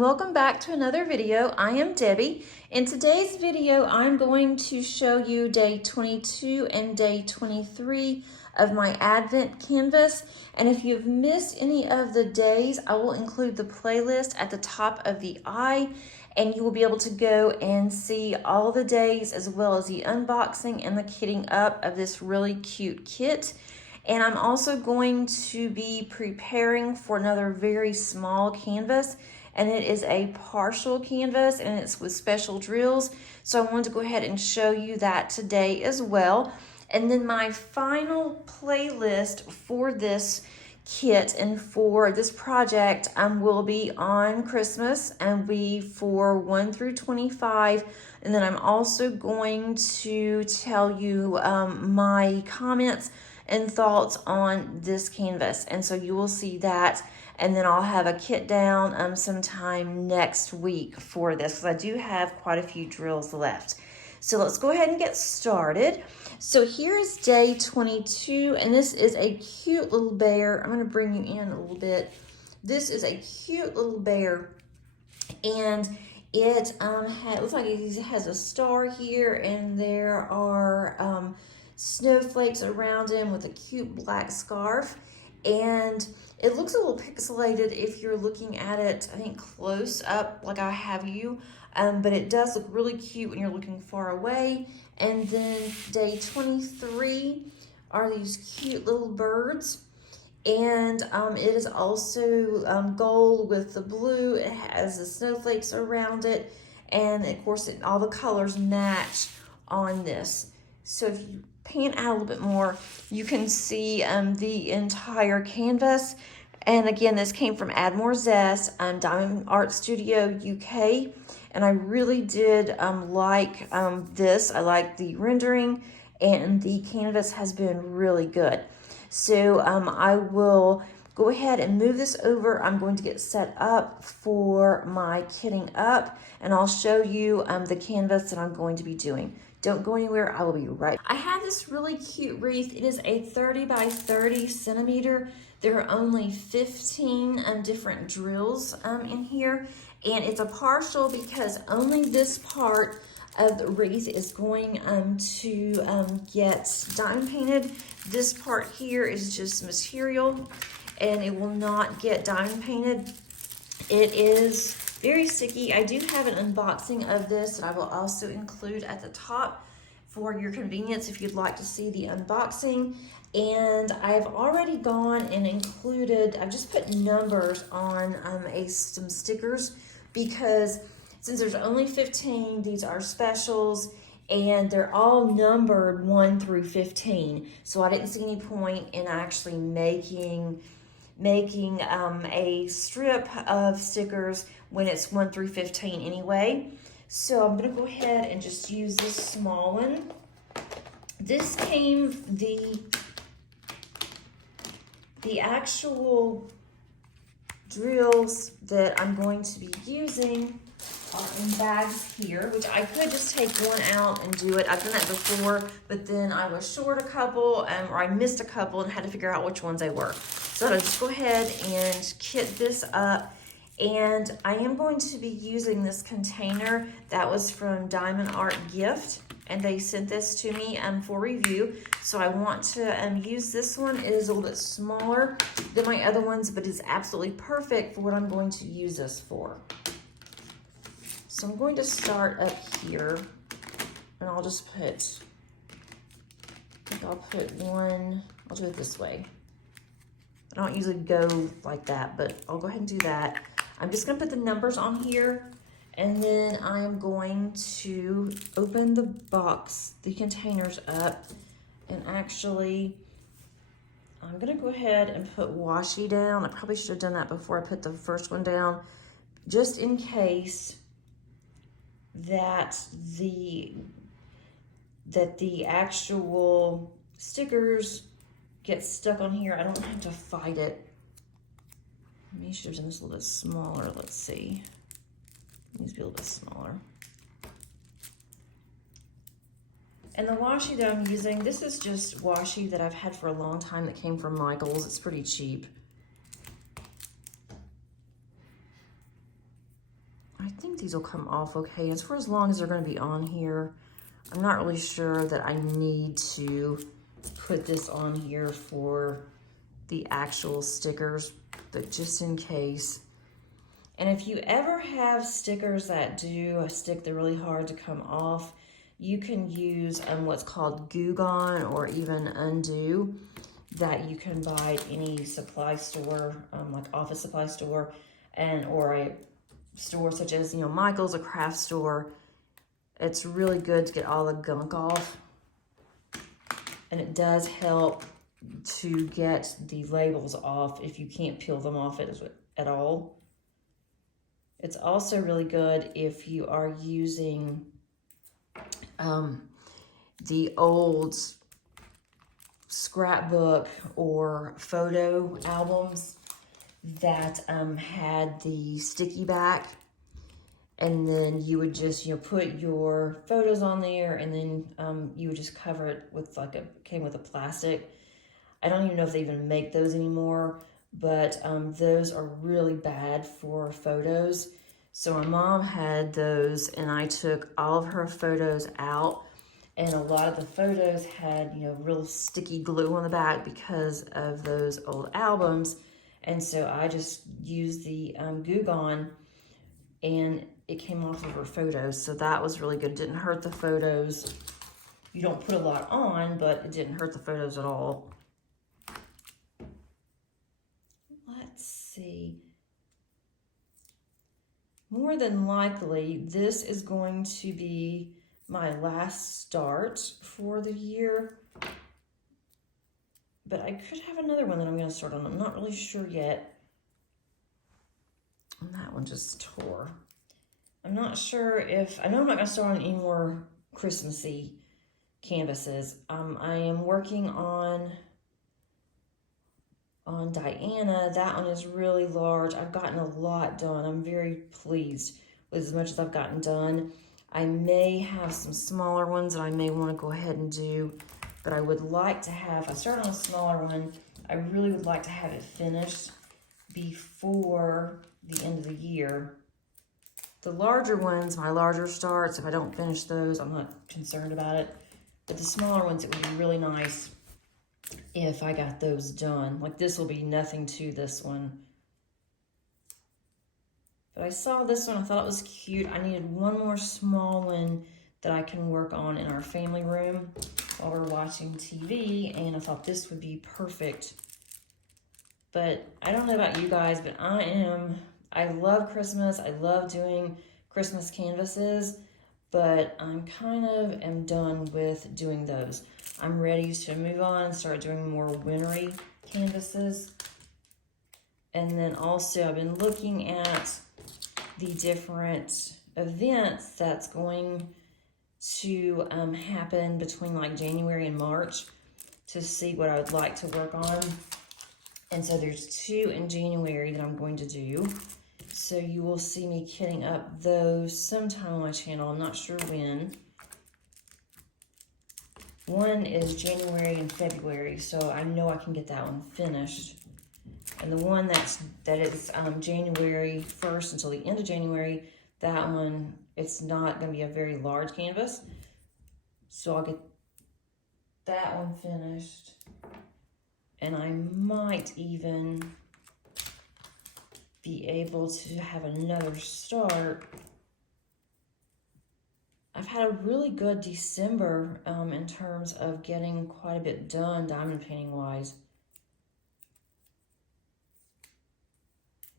and welcome back to another video. I am Debbie. In today's video, I'm going to show you day 22 and day 23 of my Advent canvas. And if you've missed any of the days, I will include the playlist at the top of the eye, and you will be able to go and see all the days as well as the unboxing and the kitting up of this really cute kit. And I'm also going to be preparing for another very small canvas, and it is a partial canvas and it's with special drills. So I wanted to go ahead and show you that today as well. And then my final playlist for this kit and for this project will be on Christmas and be for 1 through 25. And then I'm also going to tell you my comments and thoughts on this canvas, and so you will see that. And then I'll have a kit down sometime next week for this, because I do have quite a few drills left. So let's go ahead and get started. So here's day 22, and this is a cute little bear. I'm going to bring you in a little bit. This is a cute little bear, and it looks like it has a star here, and there are snowflakes around him with a cute black scarf. And it looks a little pixelated if you're looking at it, I think, close up like I have you, but it does look really cute when you're looking far away. And then day 23 are these cute little birds, and it is also gold with the blue. It has the snowflakes around it, and of course all the colors match on this. So if you pan out a little bit more, you can see the entire canvas. And again, this came from Add More Zest, Diamond Art Studio UK, and I really did like this. I like the rendering, and the canvas has been really good. So I will go ahead and move this over. I'm going to get set up for my kitting up, and I'll show you the canvas that I'm going to be doing. Don't go anywhere, I will be right. I have this really cute wreath. It is a 30 by 30 centimeter. There are only 15 different drills in here, and it's a partial because only this part of the wreath is going to get diamond painted. This part here is just material, and it will not get diamond painted. It is very sticky. I do have an unboxing of this that I will also include at the top for your convenience if you'd like to see the unboxing. And I've already gone and included, I've just put numbers on some stickers, because since there's only 15, these are specials, and they're all numbered 1 through 15. So I didn't see any point in actually making a strip of stickers when it's 1 through 15 anyway. So I'm gonna go ahead and just use this small one. This came, the actual drills that I'm going to be using are in bags here, which I could just take one out and do it. I've done that before, but then I was short a couple, or I missed a couple and had to figure out which ones they were. So I'll just go ahead and kit this up. And I am going to be using this container that was from Diamond Art Gift, and they sent this to me for review. So I want to use this one. It is a little bit smaller than my other ones, but is absolutely perfect for what I'm going to use this for. So I'm going to start up here, and I'll just put, I think I'll put one, I'll do it this way. I don't usually go like that, but I'll go ahead and do that. I'm just gonna put the numbers on here, and then I am going to open the box, the containers up, and actually, I'm gonna go ahead and put washi down. I probably should have done that before I put the first one down, just in case that the actual stickers get stuck on here. I don't have to fight it. Maybe I should have done this a little bit smaller. Let's see. It needs to be a little bit smaller. And the washi that I'm using, this is just washi that I've had for a long time that came from Michael's. It's pretty cheap. I think these will come off okay. As for as long as they're going to be on here, I'm not really sure that I need to put this on here for the actual stickers, but just in case. And if you ever have stickers that do stick, they're really hard to come off, you can use what's called Goo Gone or even Undo that you can buy at any supply store, like office supply store, or a store such as, you know, Michael's, a craft store. It's really good to get all the gunk off. And it does help to get the labels off if you can't peel them off at all. It's also really good if you are using the old scrapbook or photo albums that had the sticky back, and then you would just, you know, put your photos on there, and then you would just cover it with came with a plastic. I don't even know if they even make those anymore, but those are really bad for photos. So my mom had those, and I took all of her photos out, and a lot of the photos had, you know, real sticky glue on the back because of those old albums. And so I just used the Goo Gone, and it came off of her photos. So that was really good. It didn't hurt the photos. You don't put a lot on, but it didn't hurt the photos at all. Let's see. More than likely, this is going to be my last start for the year. But I could have another one that I'm going to start on. I'm not really sure yet. And that one just tore. I'm not sure if... I know I'm not going to start on any more Christmassy canvases. I am working on Diana. That one is really large. I've gotten a lot done. I'm very pleased with as much as I've gotten done. I may have some smaller ones that I may want to go ahead and do, but I would like to have, if I start on a smaller one, I really would like to have it finished before the end of the year. The larger ones, my larger starts, if I don't finish those, I'm not concerned about it. But the smaller ones, it would be really nice if I got those done. Like this will be nothing to this one. But I saw this one, I thought it was cute. I needed one more small one that I can work on in our family room while we're watching TV, and I thought this would be perfect. But I don't know about you guys, but I love Christmas. I love doing Christmas canvases, but I'm kind of am done with doing those. I'm ready to move on and start doing more wintry canvases. And then also I've been looking at the different events that's going to happen between like January and March to see what I would like to work on. And so there's 2 in January that I'm going to do. So you will see me kitting up those sometime on my channel. I'm not sure when. One is January and February, so I know I can get that one finished. And the one that is January 1st until the end of January, that one, it's not going to be a very large canvas. So I'll get that one finished. And I might even be able to have another start. I've had a really good December in terms of getting quite a bit done diamond painting wise.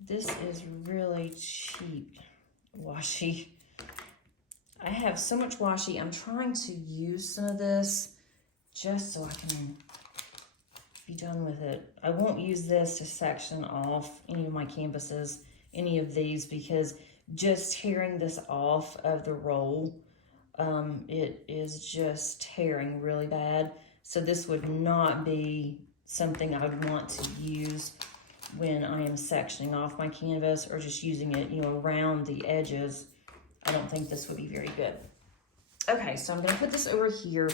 This is really cheap washi. I have so much washi. I'm trying to use some of this just so I can be done with it. I won't use this to section off any of my canvases, any of these, because just tearing this off of the roll, it is just tearing really bad. So this would not be something I would want to use when I am sectioning off my canvas or just using it, you know, around the edges. I don't think this would be very good. Okay, so I'm going to put this over here.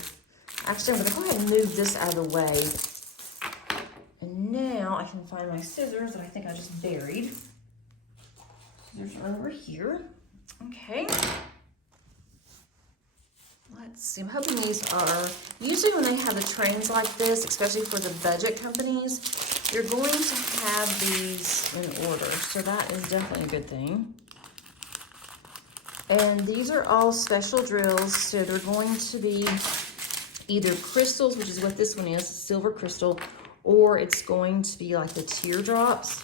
Actually, I'm going to go ahead and move this out of the way. And now I can find my scissors that I think I just buried. Scissors are over here. Okay. Let's see, I'm hoping these are, usually when they have the trains like this, especially for the budget companies, you're going to have these in order. So that is definitely a good thing. And these are all special drills. So they're going to be either crystals, which is what this one is, silver crystal, or it's going to be like the teardrops.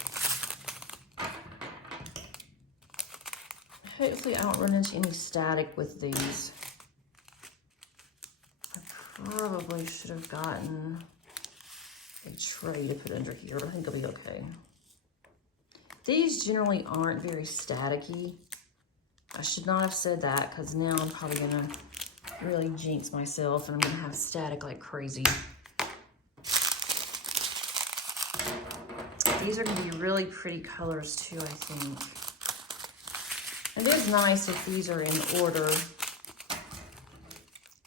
Hopefully I don't run into any static with these. Probably should have gotten a tray to put under here, but I think it'll be okay. These generally aren't very staticky. I should not have said that because now I'm probably gonna really jinx myself and I'm gonna have static like crazy. These are gonna be really pretty colors too, I think. It is nice if these are in order.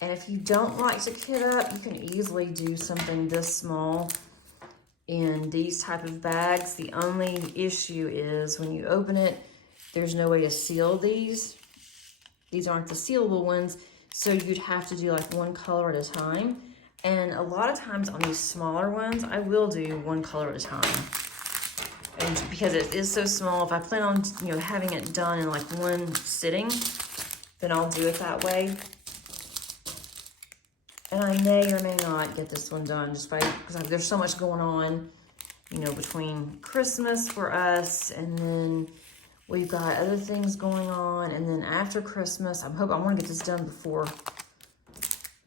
And if you don't like to kit up, you can easily do something this small in these type of bags. The only issue is when you open it, there's no way to seal these. These aren't the sealable ones, so you'd have to do like one color at a time. And a lot of times on these smaller ones, I will do one color at a time. And because it is so small, if I plan on, you know, having it done in like one sitting, then I'll do it that way. And I may or may not get this one done just by, because there's so much going on, you know, between Christmas for us, and then we've got other things going on, and then after Christmas, I want to get this done before,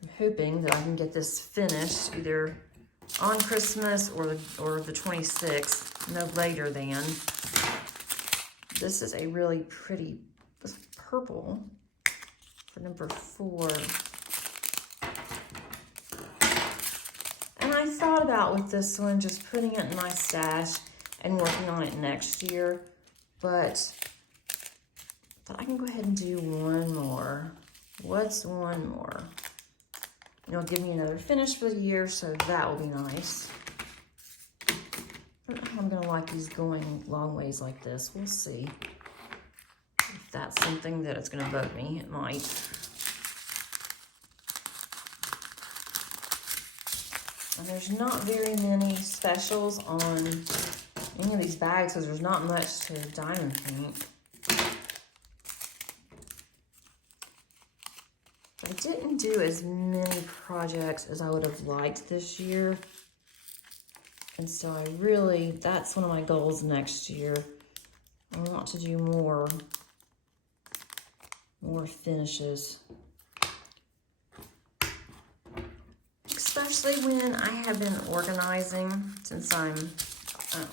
I'm hoping that I can get this finished either on Christmas or the 26th, no later than. This is a really pretty purple for number 4. And I thought about with this one, just putting it in my stash and working on it next year, but I can go ahead and do one more. What's one more? It'll give me another finish for the year, so that will be nice. I don't know how I'm gonna like these going long ways like this. We'll see. If that's something that it's gonna bug me, it might. And there's not very many specials on any of these bags because there's not much to diamond paint. I didn't do as many projects as I would have liked this year. And so that's one of my goals next year. I want to do more finishes. Especially when I have been organizing, since I'm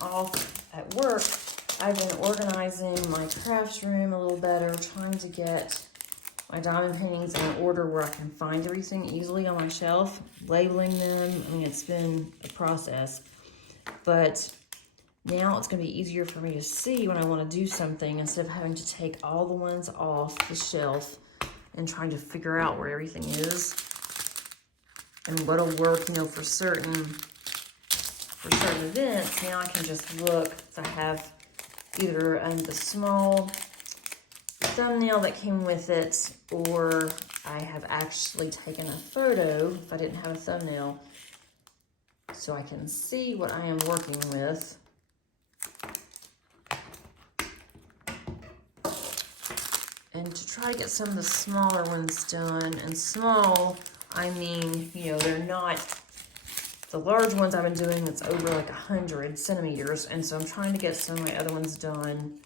off at work, I've been organizing my crafts room a little better, trying to get my diamond paintings in an order where I can find everything easily on my shelf, labeling them. I mean, it's been a process, but now it's going to be easier for me to see when I want to do something instead of having to take all the ones off the shelf and trying to figure out where everything is and what'll work, you know, for certain events. Now I can just look if I have either the small thumbnail that came with it, or I have actually taken a photo if I didn't have a thumbnail, so I can see what I am working with. And to try to get some of the smaller ones done, and small, I mean, you know, they're not the large ones I've been doing that's over like 100 centimeters, and so I'm trying to get some of my other ones done,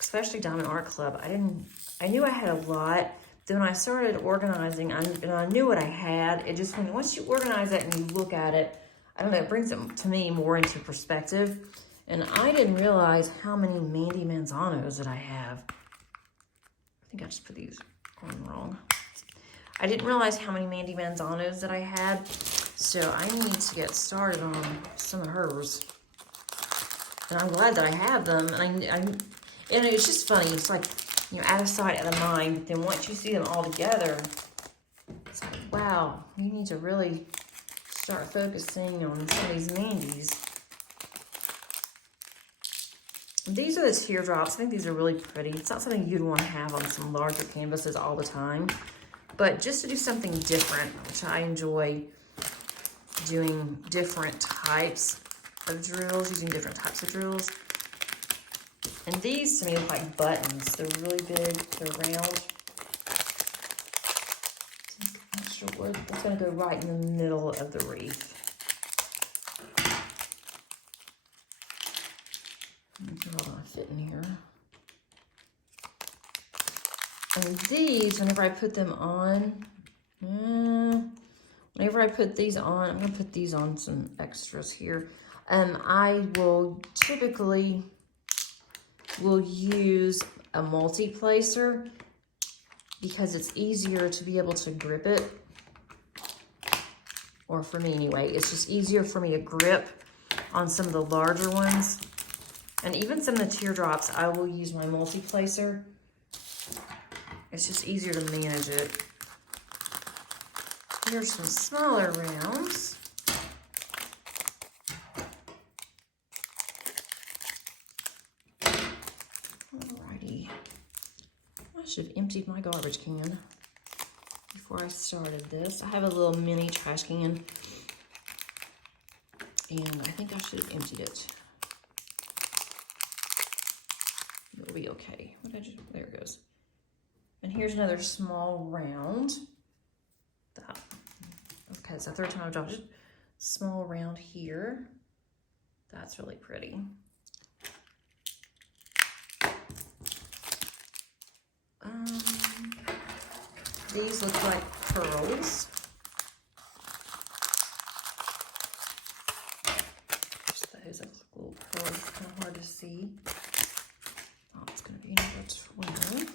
especially Diamond Art Club. I knew I had a lot. Then when I started organizing, and I knew what I had, it just, once you organize it and you look at it, I don't know, it brings it to me more into perspective. And I didn't realize how many Mandy Manzanos that I have. I think I just put these on wrong. I didn't realize how many Mandy Manzanos that I had, so I need to get started on some of hers. And I'm glad that I have them. And it's just funny. It's like, you know, out of sight, out of mind. But then once you see them all together, it's like, wow, you need to really start focusing on some of these Mandys. These are the teardrops. I think these are really pretty. It's not something you'd want to have on some larger canvases all the time, but just to do something different, which I enjoy doing different types of drills, using different types of drills. And these to me look like buttons. They're really big, they're round. I'm not sure what's gonna go right in the middle of the wreath. They're all gonna fit in here. And these, whenever I put them on, whenever I put these on, I'm gonna put these on some extras here. I will typically use a multi-placer because it's easier to be able to grip it. Or for me anyway, it's just easier for me to grip on some of the larger ones. And even some of the teardrops, I will use my multi-placer. It's just easier to manage it. Here's some smaller rounds. Alrighty. I should have emptied my garbage can before I started this. I have a little mini trash can, and I think I should have emptied it. It'll be okay. What did I do? There it goes. And here's another small round. That. Okay, it's the third time I've dropped it. Small round here. That's really pretty. These look like pearls. Just those look like little pearls, kind of hard to see. Oh, it's going to be number 12.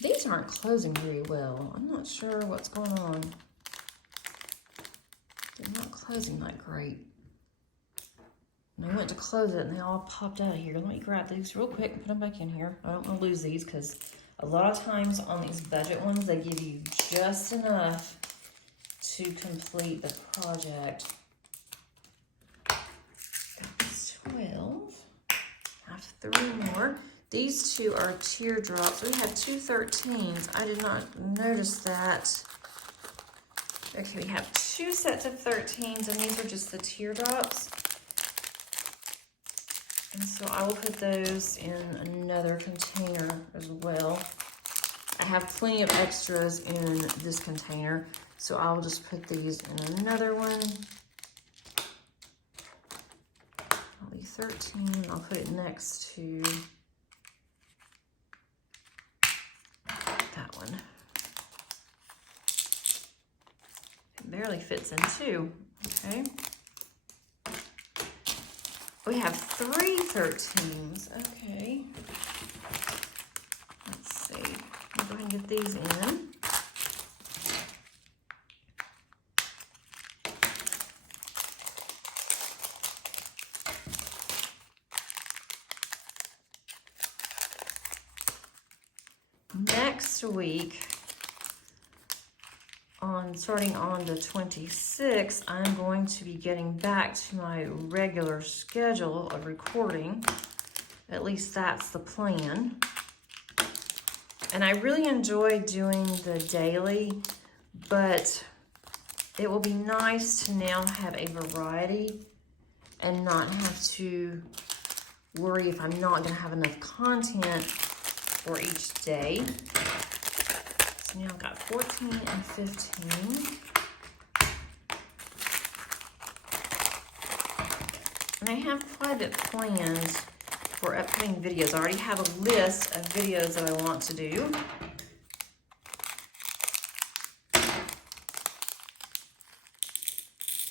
These aren't closing very well. I'm not sure what's going on. They're not closing that great. And I went to close it and they all popped out of here. Let me grab these real quick and put them back in here. I don't want to lose these because a lot of times on these budget ones, they give you just enough to complete the project. That's 12. I have 3 more. These 2 are teardrops. We have 2 13s. I did not notice that. Okay, we have 2 sets of 13s, and these are just the teardrops. And so I will put those in another container as well. I have plenty of extras in this container, so I'll just put these in another one. I'll be 13. I'll put it next to that one. It barely fits in too. Okay. We have 3 13s. Okay. Let's see. I'll go ahead and get these in. Next week, starting on the 26th, I'm going to be getting back to my regular schedule of recording. At least that's the plan. And I really enjoy doing the daily, but it will be nice to now have a variety and not have to worry if I'm not going to have enough content for each day. So now I've got 14 and 15. And I have quite a bit planned for upcoming videos. I already have a list of videos that I want to do.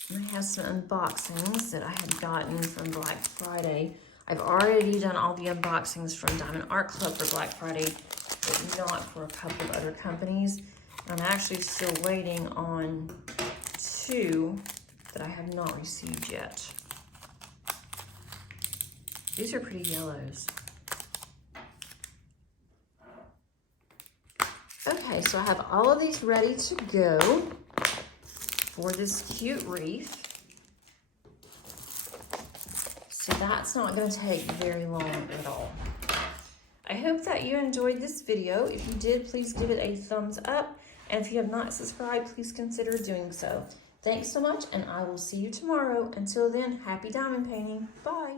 And I have some unboxings that I had gotten from Black Friday. I've already done all the unboxings from Diamond Art Club for Black Friday, but not for a couple of other companies. I'm actually still waiting on 2 that I have not received yet. These are pretty yellows. Okay, so I have all of these ready to go for this cute wreath. So that's not going to take very long at all. I hope that you enjoyed this video. If you did, please give it a thumbs up. And if you have not subscribed, please consider doing so. Thanks so much, and I will see you tomorrow. Until then, happy diamond painting. Bye.